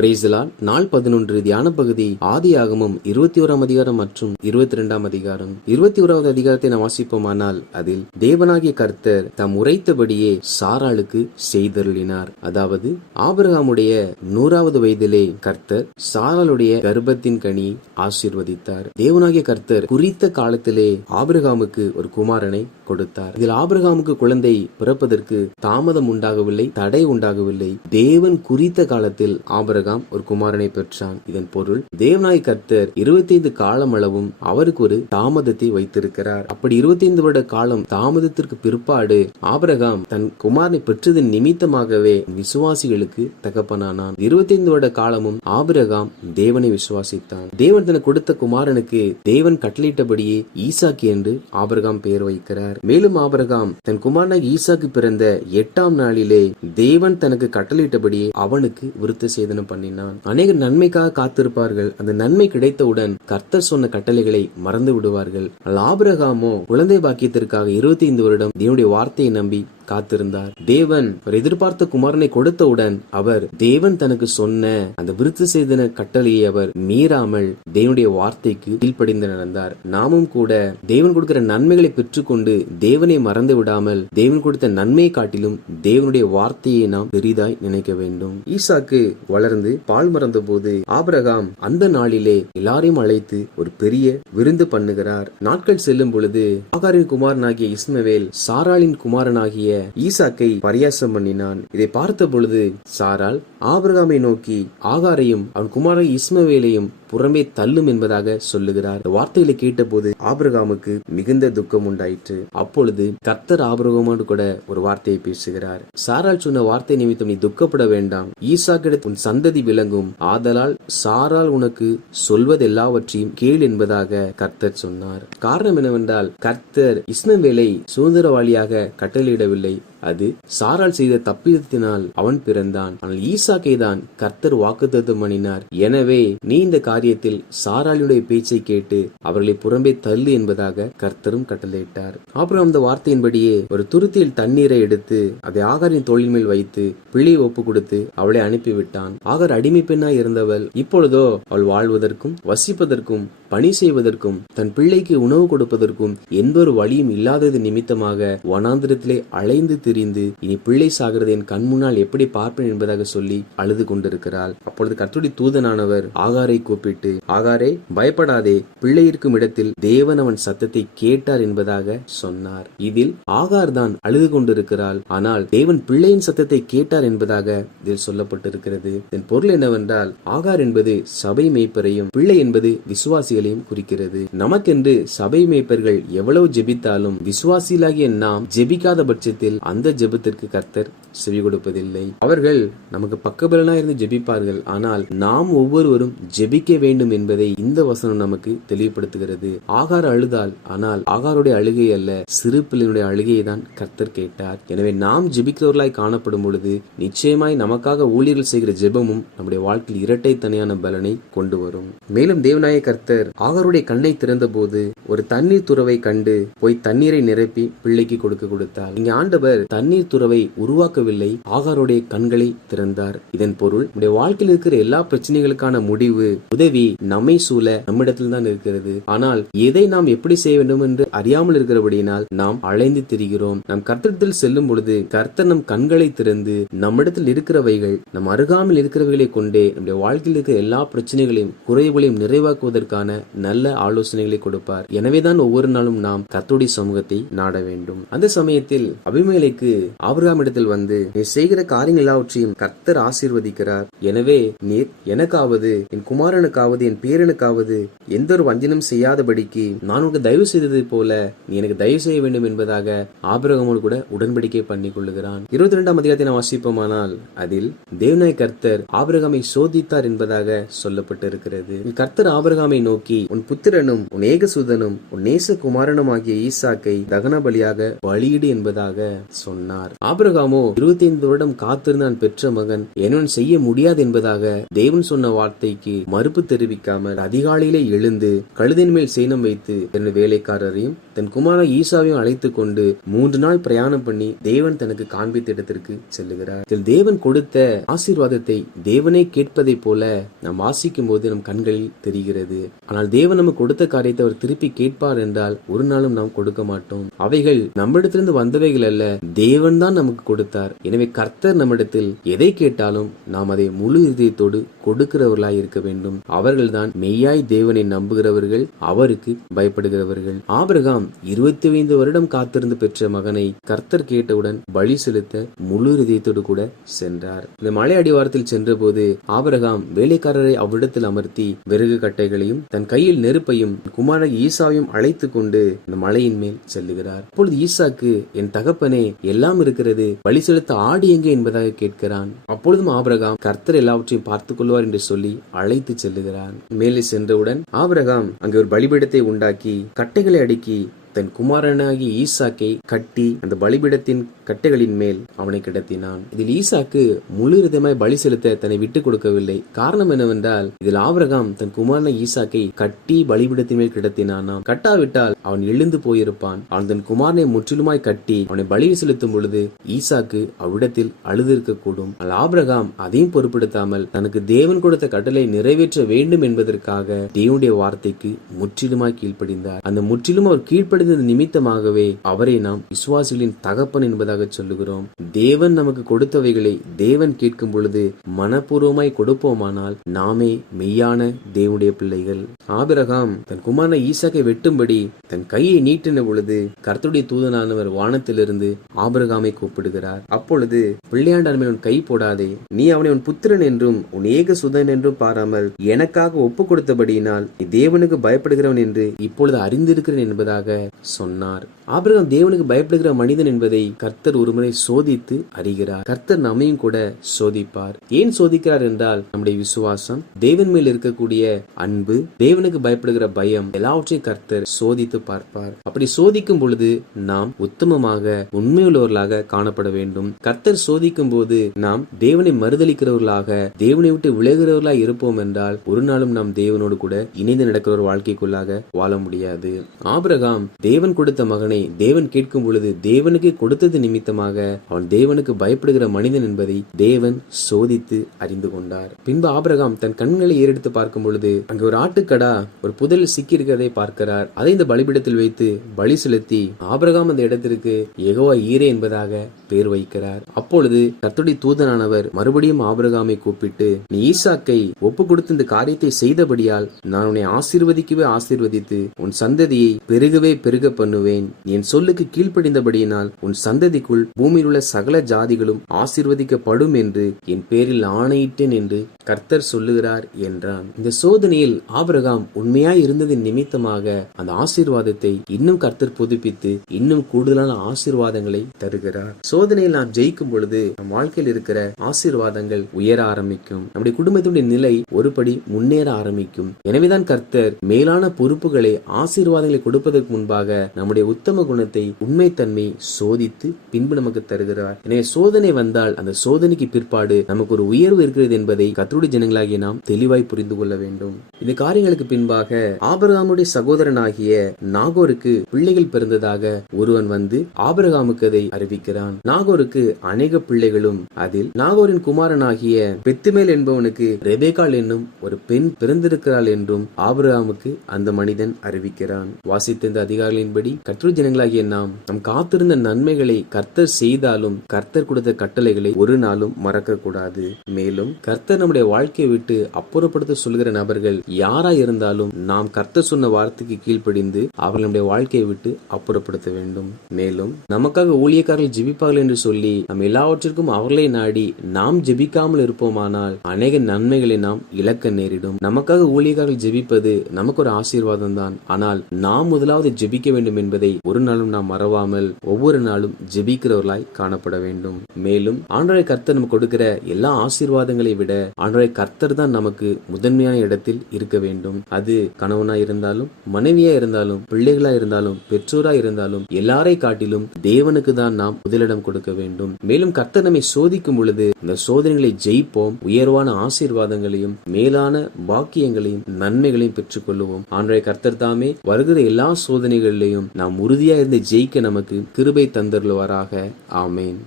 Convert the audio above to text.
Praise the Lord. நாள் 11 தியான பகுதி ஆதியாகமம் 21ஆம் அதிகாரம் மற்றும் 22ஆம் அதிகாரம். 21வது அதிகாரத்தை நாம் வாசிப்போமானால் அதில் தேவனாகிய கர்த்தர் தாம் உரைத்தபடியே சாராளுக்கு செய்தருளினார். அதாவது ஆபிரகாமுடைய 100வது வயதிலே கர்த்தர் சாராளுடைய கர்ப்பத்தின் கனி ஆசீர்வதித்தார். தேவனாகிய கர்த்தர் குறித்த காலத்திலே ஆபிரகாமுக்கு ஒரு குமாரனை கொடுத்தார். இதில் ஆபிரகாமுக்கு குழந்தை பிறப்பதற்கு தாமதம் உண்டாகவில்லை, தடை உண்டாகவில்லை. தேவன் குறித்த காலத்தில் ஆபிரகாம் ஒரு குமாரனை பெற்றான். இதன் பொருள் தேவனாய் கர்த்தர் 25 காலம் அளவும் அவருக்கு ஒரு தாமதத்தை வைத்திருக்கிறார். அப்படி 25 வருட காலம் தாமதத்திற்கு பிற்பாடு ஆபிரகாம் தன் குமாரனை பெற்றதன் நிமித்தமாகவே விசுவாசிகளுக்கு தகப்பனானான். 25 வருட காலமும் ஆபிரகாம் தேவனை விசுவாசித்தான். தேவன் தனக்கு கொடுத்த குமாரனுக்கு தேவன் கட்டளையிட்டபடியே ஈசாக்கு என்று ஆபிரகாம் பெயர் வைக்கிறார். மேலும் ஆபிரகாம் தன் குமாரனாக ஈசாக்கு பிறந்த 8ஆம் நாளிலே தேவன் தனக்கு கட்டளையிட்டபடியே அவனுக்கு விருத்த சேதனம் பண்ணினான். அநேக நன்மைக்காக காத்திருப்பார்கள். அந்த நன்மை கிடைத்தவுடன் கர்த்தர் சொன்ன கட்டளைகளை மறந்து விடுவார்கள். ஆபிரகாமோ குழந்தை பாக்கியத்திற்காக 25 வருடம் தேவனுடைய வார்த்தையை நம்பி காத்திருந்தார். தேவன் ஒரு எதிர்பார்த்த குமாரனை கொடுத்தவுடன் அவர் தேவன் தனக்கு சொன்ன அந்த விருத்த சேதன கட்டளையை அவர் மீறாமல் தேவனுடைய வார்த்தைக்கு கீழ்ப்படிந்து நடந்தார். நாமும் கூட தேவன் கொடுக்கிற நன்மைகளை பெற்றுக்கொண்டு தேவனை மறந்து விடாமல் தேவன் கொடுத்த நன்மையை காட்டிலும் தேவனுடைய வார்த்தையை நாம் பெரிதாய் நினைக்க வேண்டும். ஈசாக்கு வளர்ந்து பால் மறந்த போது ஆபிரகாம் அந்த நாளிலே எல்லாரையும் அழைத்து ஒரு பெரிய விருந்து பண்ணுகிறார். நாட்கள் செல்லும் பொழுது ஆகாரின் குமாரனாகிய இஸ்மவேல் சாராளின் குமாரனாகிய ஈசாக்கை பரியாசம் பண்ணினான். இதை பார்த்த பொழுது சாராள் ஆபிரகாமை நோக்கி ஆகாரையும் அவன் குமாரன் இஸ்மவேலையும் புறமே தள்ளும் என்பதாக சொல்லுகிறார். வார்த்தைகளை கேட்டபோது ஆபிரகாமுக்கு மிகுந்த துக்கம் உண்டாயிற்று. அப்பொழுது கர்த்தர் ஆபிரகாமோடு கூட ஒரு வார்த்தையை பேசுகிறார். சாராள் சொன்ன வார்த்தை நிமித்தம் நீ துக்கப்பட வேண்டாம், ஈசாக்கிடத்தில் உன் சந்ததி விளங்கும், ஆதலால் சாராள் உனக்கு சொல்வதெல்லாவற்றையும் கேள் என்பதாக கர்த்தர் சொன்னார். காரணம் என்னவென்றால் கர்த்தர் இஸ்மவேலை சுதந்திரவாளியாக கட்டளையிடவில்லை. அது சாராள் செய்த தப்பிதத்தினால் அவன் பிறந்தான். ஆனால் ஈசாக்கை தான் கர்த்தர் வாக்குத்தத்தம் பண்ணினார். எனவே நீ இந்த காரியத்தில் சாராளுடைய பேச்சை கேட்டு அவர்களை புறம்பே தள்ளு என்பதாக கர்த்தரும் கட்டளையிட்டார். அப்புறம் அந்த வார்த்தையின்படியே ஒரு துருத்தியில் தண்ணீரை எடுத்து அதை ஆகாரின் தோளின் மேல் வைத்து பிள்ளையை ஒப்பு கொடுத்து அவளை அனுப்பிவிட்டான். ஆகார் அடிமை பெண்ணாய் இருந்தவள் இப்பொழுதோ அவள் வாழ்வதற்கும் வசிப்பதற்கும் பணி செய்வதற்கும் தன் பிள்ளைக்கு உணவு கொடுப்பதற்கும் எந்த ஒரு வழியும் இல்லாதது நிமித்தமாக வனாந்திரத்திலே அலைந்து திரிந்து இனி பிள்ளை சாகிறது என் கண் முன்னால் எப்படி பார்ப்பேன் என்பதாக சொல்லி அழுது கொண்டிருக்கிறாள். அப்பொழுது கர்த்தருடைய தூதனானவர் ஆகாரை கூப்பிட்டு, ஆகாரே பயப்படாதே, பிள்ளை இருக்கும் இடத்தில் தேவன் அவன் சத்தத்தை கேட்டார் என்பதாக சொன்னார். இதில் ஆகார் தான் அழுது கொண்டிருக்கிறாள். ஆனால் தேவன் பிள்ளையின் சத்தத்தை கேட்டார் என்பதாக இதில் சொல்லப்பட்டிருக்கிறது. இதன் பொருள் என்னவென்றால் ஆகார் என்பது சபை மேய்ப்பரையும் பிள்ளை என்பது விசுவாசிகளையும் குறிக்கிறது. நமக்கென்று சபை மேய்ப்பர்கள் எவ்வளவு ஜெபித்தாலும் விசுவாசிகளாகிய நாம் ஜெபிக்காத பட்சத்தில் அந்த ஜெபத்திற்கு கர்த்தர் செவி கொடுப்பதில்லை. அவர்கள் நமக்கு பக்கபலனா இருந்து ஜெபிப்பார்கள். ஆனால் நாம் ஒவ்வொருவரும் ஜெபிக்க வேண்டும் என்பதை இந்த வசனம் நமக்கு தெளிவுபடுத்துகிறது. ஆகார் அழுதாள். ஆனால் ஆகாருடைய அழுகை அல்ல, சிறு பிள்ளையினுடைய அழுகையை தான் கர்த்தர் கேட்டார். எனவே நாம் ஜெபிக்கிறவர்களாய் காணப்படும் பொழுது நிச்சயமாய் நமக்காக ஊழியர்கள் செய்கிற ஜெபமும் நம்முடைய வாழ்க்கையில் இரட்டை தனியான பலனை கொண்டு வரும். மேலும் தேவனாய கர்த்தர் ஆகாருடைய கண்ணை திறந்த போது ஒரு தண்ணீர் துறவை கண்டு போய் தண்ணீரை நிரப்பி பிள்ளைக்கு கொடுத்தார். இங்க ஆண்டவர் தண்ணீர் துறவை உருவாக்கவில்லை, ஆகாருடைய கண்களை திறந்தார். இதன் பொருள் நம்முடைய வாழ்க்கையில் இருக்கிற எல்லா பிரச்சனைகளுக்கான முடிவு உதவி நம்மை சூழ நம்மிடத்தில் தான் இருக்கிறது. ஆனால் எதை நாம் எப்படி செய்ய வேண்டும் என்று அறியாமல் இருக்கிறபடியினால் நாம் அலைந்து திரிகிறோம். நம் கர்த்தரிடத்தில் செல்லும் பொழுது கர்த்தர் நம் கண்களை திறந்து நம்மிடத்தில் இருக்கிறவைகள் நம் அருகாமல் இருக்கிறவைகளை கொண்டே நம்முடைய வாழ்க்கையில் இருக்கிற எல்லா பிரச்சனைகளையும் குறைவுகளையும் நிறைவாக்குவதற்கான நல்ல ஆலோசனைகளை கொடுப்பார். எனவேதான் ஒவ்வொரு நாளும் நாம் கர்த்தருடைய சமூகத்தை நாட வேண்டும். அந்த சமயத்தில் அபிமெலேக்கு ஆபிரகாமிடத்தில் வந்து நீ செய்கிற காரியங்கள் எல்லாவற்றையும் கர்த்தர் ஆசீர்வதிக்கிறார். எனவே நீர் எனக்காவது என் குமாரனுக்காவது என் பேரனுக்காவது எந்த ஒரு வஞ்சனம் செய்யாதபடிக்கு நான் உனக்கு தயவு செய்ததை போல நீ எனக்கு தயவு செய்ய வேண்டும் என்பதாக ஆபிரகாமோடு கூட உடன்படிக்கை பண்ணி கொள்ளுகிறான். 22ஆம் அதிகாரத்தை நாம் வாசிப்போமானால் அதில் தேவனாய் கர்த்தர் ஆபிரகாமை சோதித்தார் என்பதாக சொல்லப்பட்டிருக்கிறது. கர்த்தர் ஆபிரகாமை நோக்கி உன் புத்திரனும் உன் ஏகசுதனும் உன் நேச குமாரனும் ஆகிய ஈசாக்கை தகன பலியாக பலியிடு என்பதாக சொன்னார். சொன்னார். ஆபிரகாமோ 25 வருடம் காத்திருந்து நான் பெற்ற மகன் என்னுடன் செய்ய முடியாது என்பதாக தேவன் சொன்ன வார்த்தைக்கு மறுப்பு தெரிவிக்காமல் அதிகாலையிலே எழுந்து கழுதின் மேல் சேணம் வைத்து தன் வேலைக்காரரையும் தன் குமாரன் ஈசாவையும் அழைத்துக் கொண்டு 3 நாள் பிரயாணம் பண்ணி தேவன் தனக்கு காண்பித்த இடத்திற்கு செல்லுகிறார். இதில் தேவன் கொடுத்த ஆசீர்வாதத்தை தேவனே கேட்பதை போல நாம் வாசிக்கும் போது நம் கண்களில் தெரிகிறது. ஆனால் தேவன் நமக்கு கொடுத்த காரியத்தை அவர் திருப்பி கேட்பார் என்றால் ஒரு நாளும் நாம் கொடுக்க மாட்டோம். அவைகள் நம்மிடத்திலிருந்து வந்தவைகள் அல்ல, தேவன் தான் நமக்கு கொடுத்தார். எனவே கர்த்தர் நம்மிடத்தில் எதை கேட்டாலும் நாம் அதை முழு இதயத்தோடு கொடுக்கிறவர்களாய் இருக்க வேண்டும். அவர்கள்தான் மெய்யாய் தேவனை நம்புகிறவர்கள், அவருக்கு பயப்படுகிறவர்கள். ஆபிரகாம் 25 வருடம் காத்திருந்து பெற்ற மகனை கர்த்தர் கேட்டவுடன் பலி செலுத்த முழு இதயத்தோடு கூட சென்றார். இந்த மலை அடிவாரத்தில் சென்ற போது ஆபிரகாம் வேலைக்காரரை அவ்விடத்தில் அமர்த்தி விறகு கட்டைகளையும் தன் கையில் நெருப்பையும் குமாரன் ஈசாவையும் அழைத்துக் கொண்டு இந்த மலையின் மேல் செல்லுகிறார். அப்பொழுது ஈசாக்கு, என் தகப்பனே, எல்லாம் இருக்கிறது, பலி செலுத்த ஆடு எங்கே என்பதாக கேட்கிறான். அப்பொழுதும் ஆபிரகாம் கர்த்தர் எல்லாவற்றையும் பார்த்துக் கொள்வார் என்று சொல்லி அழைத்து செல்லுகிறான். மேலே சென்றவுடன் ஆபிரகாம் அங்கே ஒரு பலிபீடத்தை உண்டாக்கி கட்டைகளை அடுக்கி தன் குமாரனாகி ஈசாக்கை கட்டி அந்த பலிபீடத்தின் கட்டைகளின் மேல் அவனை கிடத்தினான். இதில் ஈசாக்கு முழு இதயமாய் பலி செலுத்த தன்னை விட்டுக் கொடுக்கவில்லை. காரணம் என்னவென்றால் இதில் ஆபிரகாம் தன் குமாரனை ஈசாக்கை கட்டி பலிபீடத்தின் மேல் கிடத்தினானாம். கட்டாவிட்டால் அவன் எழுந்து போயிருப்பான். அவன் தன் குமாரனை முற்றிலுமாய் கட்டி அவனை பலி செலுத்தும் பொழுது ஈசாக்கு அவ்விடத்தில் அழுதிருக்க கூடும். ஆனால் ஆபிரகாம் அதையும் பொருட்படுத்தாமல் தனக்கு தேவன் கொடுத்த கட்டளை நிறைவேற்ற வேண்டும் என்பதற்காக தேவனுடைய வார்த்தைக்கு முற்றிலுமாய் கீழ்ப்படிந்தார். அந்த முற்றிலும் அவர் கீழ்ப்படி நிமித்தமாகவே அவரை நாம் விசுவாசிகளின் தகப்பன் என்பதாக சொல்லுகிறோம். தேவன் நமக்கு கொடுத்தவைகளை தேவன் கேட்கும் பொழுது மனப்பூர்வமாய் கொடுப்போமானால் நாமே மெய்யான தேவனுடைய பிள்ளைகள். ஆபிரகாம் தன் குமாரனை ஈசாக்கை வெட்டும்படி தன் கையை நீட்டின பொழுது கர்த்தருடைய தூதனானவர் வானத்திலிருந்து ஆபிரகாமை கூப்பிடுகிறார். அப்பொழுது பிள்ளையாண்டான் மேல் உன் கை போடாதே, நீ அவனை உன் புத்திரன் என்றும் உன் ஏக சுதன் என்றும் பாராமல் எனக்காக ஒப்பு கொடுத்தபடியினால் நீ தேவனுக்கு பயப்படுகிறவன் என்று இப்பொழுது அறிந்திருக்கிறேன் என்பதாக சொன்னார். ஆபிரகாம் தேவனுக்கு பயப்படுகிற மனிதன் என்பதை கர்த்தர் ஒருமுறை சோதித்து அறிகிறார். கர்த்தர் நம்மையும் கூட சோதிப்பார். ஏன் சோதிக்கிறார் என்றால் நம்முடைய விசுவாசம், தேவன் மேல் இருக்கக்கூடிய அன்பு, தேவனுக்கு பயப்படுகிற பயம் எல்லாவற்றையும் கர்த்தர் சோதித்து பார்ப்பார். அப்படி சோதிக்கும் பொழுது நாம் உத்தமமாக உண்மையுள்ளவர்களாக காணப்பட வேண்டும். கர்த்தர் சோதிக்கும் போது நாம் தேவனை மறுதலிக்கிறவர்களாக, தேவனை விட்டு விலகுகிறவர்களாக இருப்போம் என்றால் ஒரு நாளும் நாம் தேவனோடு கூட இணைந்து நடக்கிற ஒரு வாழ்க்கைக்குள்ளாக வாழ முடியாது. ஆபிரகாம் தேவன் கொடுத்த மகனை தேவன் கேட்கும் பொழுது தேவனுக்கு கொடுத்தது நிமித்தமாக அவன் தேவனுக்கு பயப்படுகிற மனிதன் என்பதை தேவன் சோதித்து அறிந்து கொண்டார். பின்பு ஆபிரகாம் தன் கண்களை ஏறெடுத்து பார்க்கும் பொழுது அங்கு ஒரு ஆட்டுக்கடா ஒரு புதரில் சிக்கி இருக்கிறதை பார்க்கிறார். அதை இந்த பலிபீடத்தில் வைத்து பலி செலுத்தி ஆபிரகாம் அந்த இடத்திற்கு யெகோவா ஈரே என்பதாக பெயர் வைக்கிறார். அப்பொழுது கர்த்தருடைய தூதனானவர் மறுபடியும் ஆபிரகாமை கூப்பிட்டு, நீ ஈசாக்கை ஒப்பு கொடுத்து இந்த காரியத்தை செய்தபடியால் நான் உன்னை ஆசீர்வதிக்கவே ஆசீர்வதித்து உன் சந்ததியை பெருகவே பெருக பண்ணுவேன். என் சொல்லுக்கு கீழ்ப்படிந்தபடியினால் உன் சந்ததிக்குள் பூமியில் உள்ள சகல ஜாதிகளும் ஆசீர்வதிக்கப்படும் என்று என் பேரில் ஆணையிட்டேன் என்று கர்த்தர் சொல்லுகிறார் என்றான். இந்த சோதனையில் ஆபிரகாம் உண்மையாய் இருந்ததின் நிமித்தமாக அந்த ஆசீர்வாதத்தை இன்னும் கர்த்தர் புதுப்பித்து இன்னும் கூடுதலான ஆசீர்வாதங்களை தருகிறார். சோதனையில் நாம் ஜெயிக்கும் பொழுது நம் வாழ்க்கையில் இருக்கிற ஆசீர்வாதங்கள் உயர ஆரம்பிக்கும். நம்முடைய குடும்பத்தினுடைய நிலை ஒருபடி முன்னேற ஆரம்பிக்கும். எனவேதான் கர்த்தர் மேலான பொறுப்புகளை ஆசீர்வாதங்களை கொடுப்பதற்கு முன்பாக நம்முடைய உத்தம குணத்தை, உண்மைத்தன்மை சோதித்து பின்பு நமக்கு தருகிறார். எனவே சோதனை வந்தால் அந்த சோதனைக்கு பிற்பாடு நமக்கு ஒரு உயர்வு இருக்கிறது என்பதை கர்த்தருடைய ஜனங்களாகிய நாம் தெளிவாய் புரிந்து கொள்ள வேண்டும். இந்த காரியங்களுக்கு பின்பாக ஆபிரகாமுடைய சகோதரனாகிய நாகோருக்கு பிள்ளைகள் பிறந்ததாக ஒருவன் வந்து ஆபிரகாமுக்கு அதை அறிவிக்கிறான். நாகோருக்கு அநேக பிள்ளைகளும் அதில் நாகோரின் குமாரனாகிய பெத்துமேல் என்பவனுக்கு ரெபேக்காள் என்னும் ஒரு பெண் பிறந்திருக்கிறாள் என்றும் ஆபிரகாமுக்கு அந்த மனிதன் அறிவிக்கிறான். வாசித்த இந்த அதிகாரிகளின்படி கர்த்தருடைய ஜனங்களாகிய நாம் காத்திருந்த நன்மைகளை கர்த்தர் செய்தாலும் கர்த்தர் கொடுத்த கட்டளைகளை ஒரு நாளும் மறக்க கூடாது. மேலும் கர்த்தர் நம்முடைய வாழ்க்கையை விட்டு அப்புறப்படுத்த சொல்கிற நபர்கள் யாரா இருந்தாலும் நாம் கர்த்தர் சொன்ன வார்த்தைக்கு கீழ்ப்படிந்து அவர்கள் நம்முடைய வாழ்க்கையை விட்டு அப்புறப்படுத்த வேண்டும். மேலும் நமக்காக ஊழியக்காரர்கள் ஜெபிப்பார்கள் என்று சொல்லி நம் எல்லாவற்றிற்கும் அவர்களை நாடி நாம் ஜெபிக்காமல் இருப்போமானால் அநேக நன்மைகளை நாம் இழக்க நேரிடும். நமக்காக ஊழியக்காரர்கள் ஜெபிப்பது நமக்கு ஒரு ஆசீர்வாதம் தான். ஆனால் நாம் முதலாவது ஜெபிக்க ஜெபிக்க வேண்டும் என்பதை ஒரு நாளும் நாம் மறவாமல் ஒவ்வொரு நாளும் ஜெபிக்கிறவர்களாய் காணப்பட வேண்டும். மேலும் ஆண்டவராகிய கர்த்தர் நமக்கு கொடுக்கிற எல்லா ஆசீர்வாதங்களை விட ஆண்டவராகிய கர்த்தர் தான் நமக்கு முதன்மையான இடத்தில் இருக்க வேண்டும். அது கணவனா இருந்தாலும், மனைவியா இருந்தாலும், பிள்ளைகளா இருந்தாலும், பெற்றோரா இருந்தாலும், எல்லாரை காட்டிலும் தேவனுக்கு தான் நாம் முதலிடம் கொடுக்க வேண்டும். மேலும் கர்த்தர் நம்மை சோதிக்கும் பொழுது இந்த சோதனைகளை ஜெயிப்போம், உயர்வான ஆசீர்வாதங்களையும் மேலான பாக்கியங்களையும் நன்மைகளையும் பெற்றுக் கொள்ளுவோம். ஆண்டவராகிய கர்த்தர் தாமே வருகிற எல்லா சோதனைகளிலையும் நாம் உறுதியா இருந்து ஜெயிக்க நமக்கு கிருபை தந்தருள்வாராக. ஆமேன்.